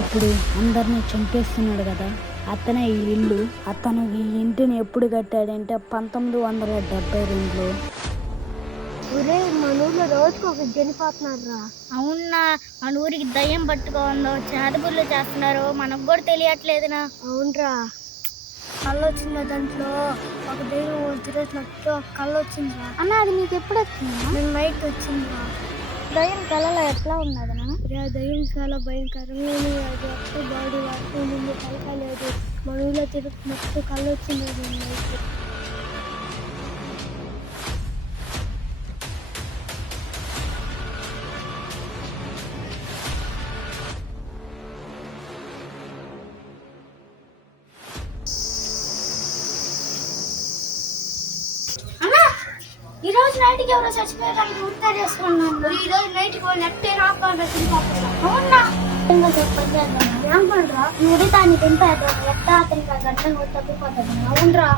ఇప్పుడు అందరినీ చంపేస్తున్నాడు కదా, అతనే ఈ ఇల్లు. అతను ఈ ఇంటిని ఎప్పుడు కట్టాడంటే 1972లో. ఒరే మన ఊర్లో రోజుకు ఒక చనిపోతున్నారు రా. అవునా, మన ఊరికి దయ్యం పట్టుకోందో చేతబుర్లు చేస్తున్నారు, మనకు కూడా తెలియట్లేదునా. అవునరా, కళ్ళు వచ్చిందా దాంట్లో ఒక దెయ్యం తిరుగుతున్నట్టు ఒక కళ్ళు వచ్చిందిరా. అన్న అది నీకు ఎప్పుడు వచ్చిందా? నేను నైట్ వచ్చిందిరా. దయ్యం కళలో ఎట్లా ఉన్నదనా? ఆ దయ్యం చాలా భయంకరంగా ఉంది. అది ఒక్క బాడీ వరకు ముందు తలకాలేదు. మన ఊళ్ళో తిరుగుతున్నట్టు కళ్ళు వచ్చింది నైట్. ఈ రోజు నైట్కి ఎవరో చచ్చిపోయారు గుర్తు చేసుకున్నాను. ఈ రోజు నైట్కి వాళ్ళు ఎట్టే రాకుండా అవునా చెప్పండి ఏమనరా నువ్వు దాన్ని తింటాడు ఎట్టా అతనికి ఆ గంట తప్పిపోతాడు. అవునరా.